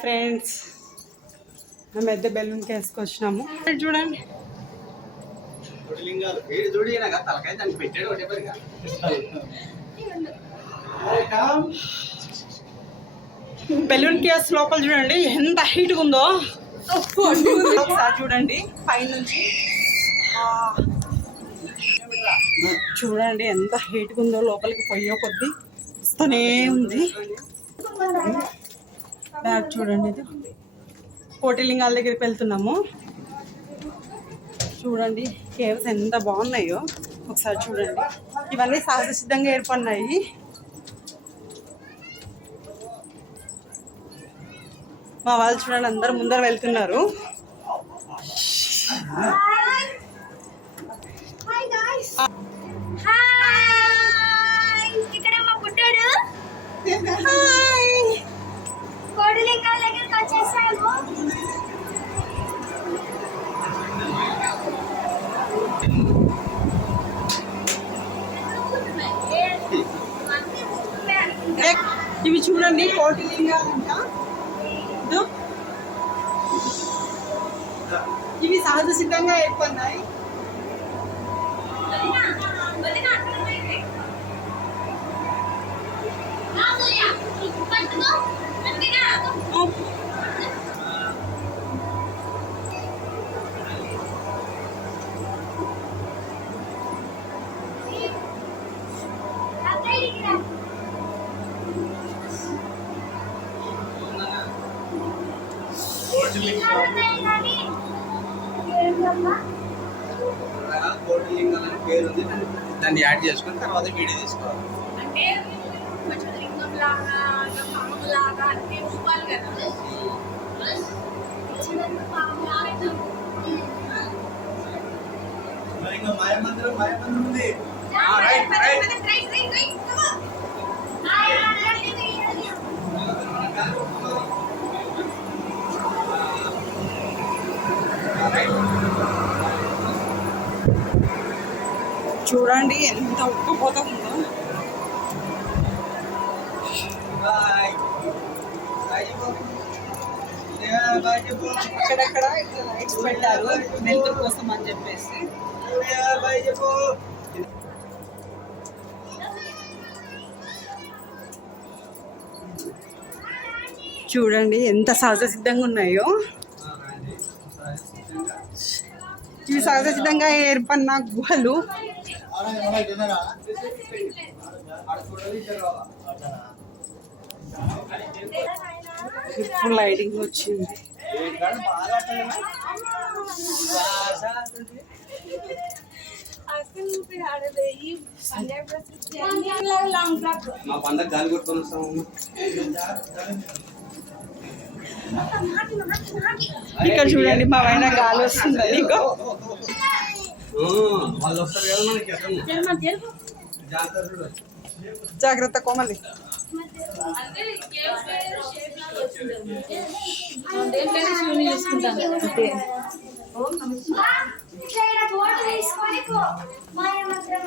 Friends మేమైతే బెలూన్కి వేసుకొచ్చినాము చూడండి. Balloon caves లోపల చూడండి ఎంత హైట్గా ఉందో. ఒకసారి చూడండి పైనుంచి చూడండి ఎంత హైట్గా ఉందో. లోపలికి పోయే కొద్దీ వస్తూనే ఉంది. బ్యాగ్ చూడండి, ఇది కోటిలింగాల దగ్గరికి వెళ్తున్నాము. చూడండి కేవ్స్ ఎంత బాగున్నాయో ఒకసారి చూడండి. ఇవన్నీ సహజ సిద్ధంగా ఏర్పడినాయి. మా వాళ్ళు చూడండి అందరు ముందర వెళ్తున్నారు. కోటిలింగాల దగ్గరికి వచ్చేసాము. ఇవి చూడండి కోటిలింగాలంట. ఇవి సహజ సిద్ధంగా ఏర్పడినాయి. కోటిలింగాలని పేరు ఉంది, దాన్ని యాడ్ చేసుకుని తర్వాత వీడియో తీసుకోవాలి. అంటే కొంచెం లింగం లాగా పాము లాగా అన్ని రూపాలు కదా. ఇంకా మాయమందిరం ఉంది. చూడండి ఎంత ఉక్కపోత ఉందో. అక్కడక్కడ ఇట్లా లైట్స్ పెట్టారు వెలుతురు కోసం అని చెప్పేసి. చూడండి ఎంత సహజ సిద్ధంగా ఉన్నాయో. ఇవి సహజ సిద్ధంగా ఏర్పడిన గుహలు. ఇప్పుడు లైటింగ్ వచ్చింది. మా పండగ గాలి కొట్టుకొని వస్తాము. ఇక్కడ చూడండి మా పైన గాలి వస్తుంది. నీకు వాళ్ళు వస్తారు కదా మనకి. జాగ్రత్త కోమలి. బోర్డు తీసుకొని మాయమంత్రం